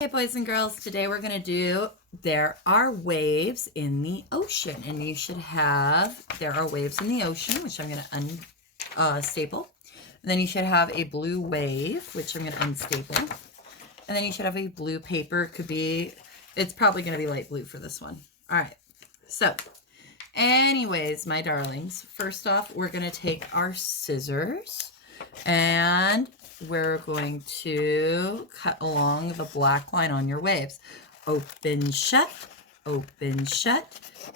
Hey boys and girls, today we're going to do There Are Waves in the Ocean. And you should have There Are Waves in the Ocean, which I'm going to unstaple. And then you should have a blue wave, which I'm going to unstaple. And then you should have a blue paper. It could be, it's probably going to be light blue for this one. All right. So anyways, my darlings, first off, we're going to take our scissors and we're going to cut along the black line on your waves. Open, shut,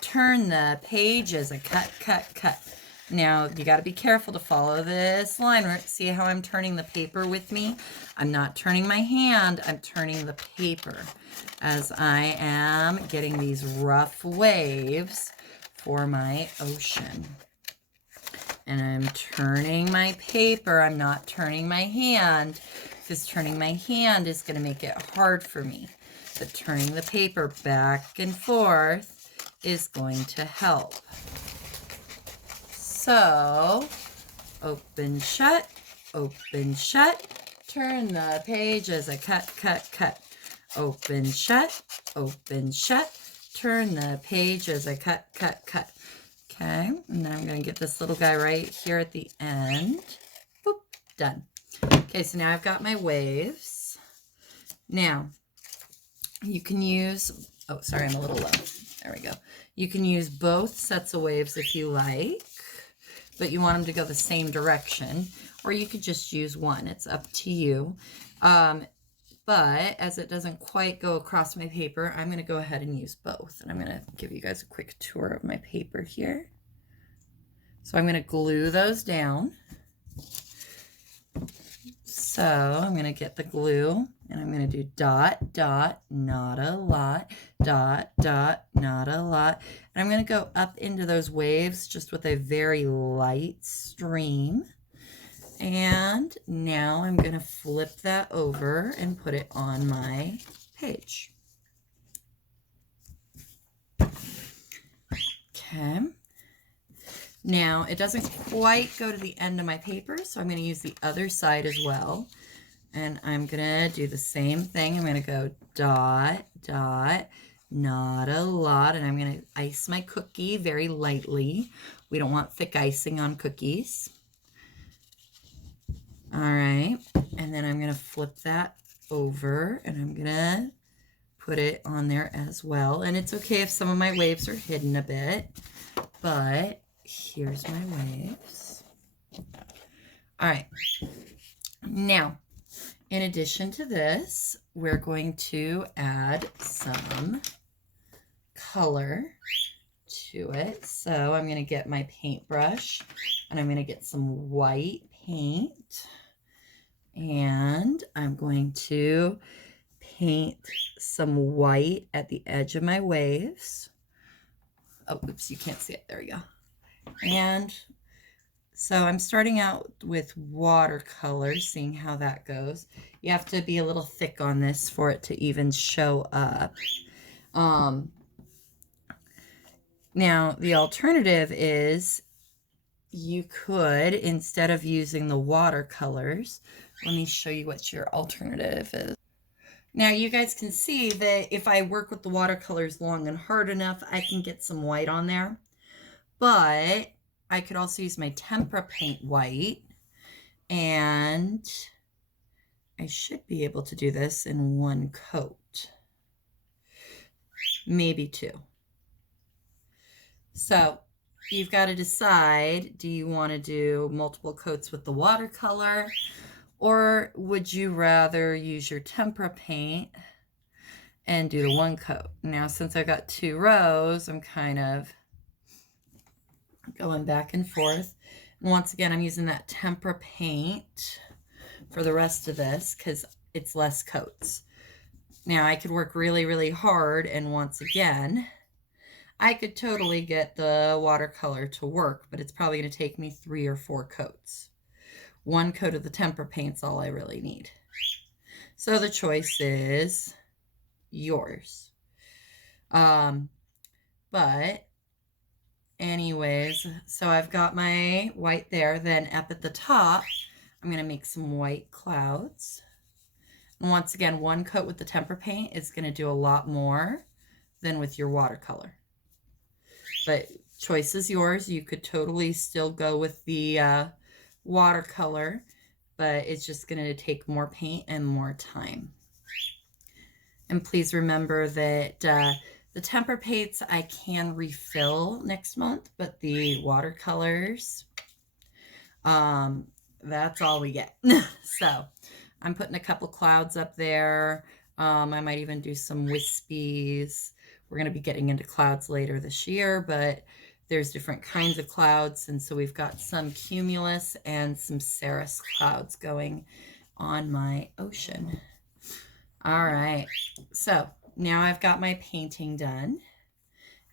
turn the page as a cut, cut, cut. Now, you got to be careful to follow this line. See how I'm turning the paper with me? I'm not turning my hand, I'm turning the paper as I am getting these rough waves for my ocean. And I'm turning my paper. I'm not turning my hand because turning my hand is going to make it hard for me. But turning the paper back and forth is going to help. So, open, shut, turn the page as a cut, cut, cut. Open, shut, turn the page as a cut, cut, cut. Okay, and then I'm going to get this little guy right here at the end. Boop, done. Okay, so now I've got my waves. Now, you can use, oh, sorry, I'm a little low. There we go. You can use both sets of waves if you like, but you want them to go the same direction, or you could just use one. It's up to you. But as it doesn't quite go across my paper, I'm going to go ahead and use both. And I'm going to give you guys a quick tour of my paper here. So I'm going to glue those down. So I'm going to get the glue and I'm going to do dot, dot, not a lot, dot, dot, not a lot. And I'm going to go up into those waves just with a very light stream. And now I'm going to flip that over and put it on my page. Okay. Now it doesn't quite go to the end of my paper, so I'm going to use the other side as well. And I'm going to do the same thing. I'm going to go dot, dot, not a lot. And I'm going to ice my cookie very lightly. We don't want thick icing on cookies. All right, and then I'm going to flip that over and I'm going to put it on there as well. And it's okay if some of my waves are hidden a bit, but here's my waves. All right, now, in addition to this, we're going to add some color to it. So I'm going to get my paintbrush and I'm going to get some white paint. And I'm going to paint some white at the edge of my waves. Oh, oops, you can't see it. There we go. And so I'm starting out with watercolor, seeing how that goes. You have to be a little thick on this for it to even show up. Now, the alternative is you could, instead of using the watercolors, let me show you what your alternative is. Now you guys can see that if I work with the watercolors long and hard enough, I can get some white on there. But I could also use my tempera paint white, and I should be able to do this in one coat, maybe two. So you've got to decide, do you want to do multiple coats with the watercolor, or would you rather use your tempera paint and do the one coat? Now, since I've got two rows, I'm kind of going back and forth. And once again, I'm using that tempera paint for the rest of this because it's less coats. Now, I could work really, really hard, and once again, I could totally get the watercolor to work, but it's probably going to take me 3 or 4 coats. One coat of the tempera paint's all I really need. So the choice is yours. But anyways, so I've got my white there. Then up at the top, I'm going to make some white clouds. And once again, one coat with the tempera paint is going to do a lot more than with your watercolor. But choice is yours. You could totally still go with the watercolor, but it's just going to take more paint and more time. And please remember that the tempera paints I can refill next month, but the watercolors, that's all we get. So I'm putting a couple clouds up there. I might even do some wispies. We're going to be getting into clouds later this year, but there's different kinds of clouds. And so we've got some cumulus and some cirrus clouds going on my ocean. All right. So now I've got my painting done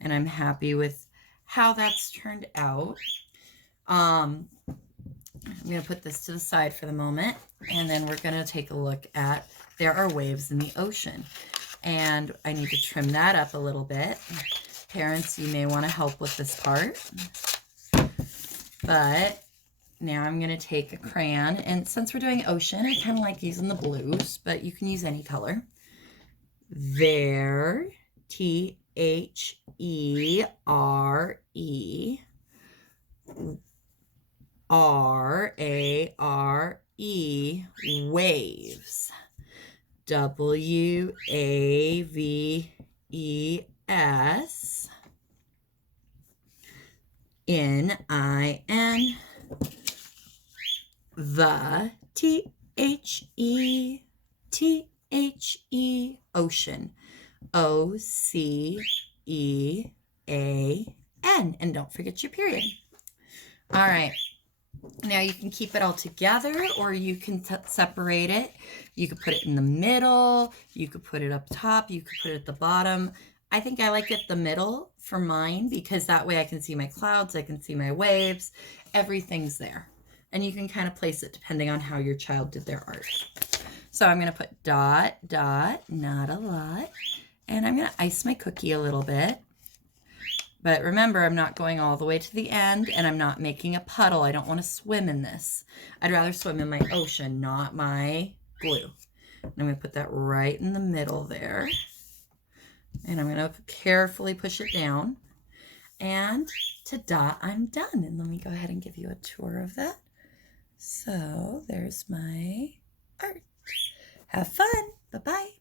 and I'm happy with how that's turned out. I'm going to put this to the side for the moment, and then we're going to take a look at, there are waves in the ocean, and I need to trim that up a little bit. Parents, you may want to help with this part, but now I'm going to take a crayon, and since we're doing ocean, I kind of like using the blues, but you can use any color. There, T-H-E-R-E, R-A-R-E, waves. W-A-V-E-S, N-I-N, the, T-H-E, ocean, O-C-E-A-N, and don't forget your period. All right. Now you can keep it all together, or you can separate it. You could put it in the middle. You could put it up top. You could put it at the bottom. I think I like it the middle for mine because that way I can see my clouds. I can see my waves. Everything's there. And you can kind of place it depending on how your child did their art. So I'm going to put dot, dot, not a lot. And I'm going to ice my cookie a little bit. But remember, I'm not going all the way to the end, and I'm not making a puddle. I don't want to swim in this. I'd rather swim in my ocean, not my glue. And I'm going to put that right in the middle there. And I'm going to carefully push it down. And ta-da, I'm done. And let me go ahead and give you a tour of that. So there's my art. Have fun. Bye-bye.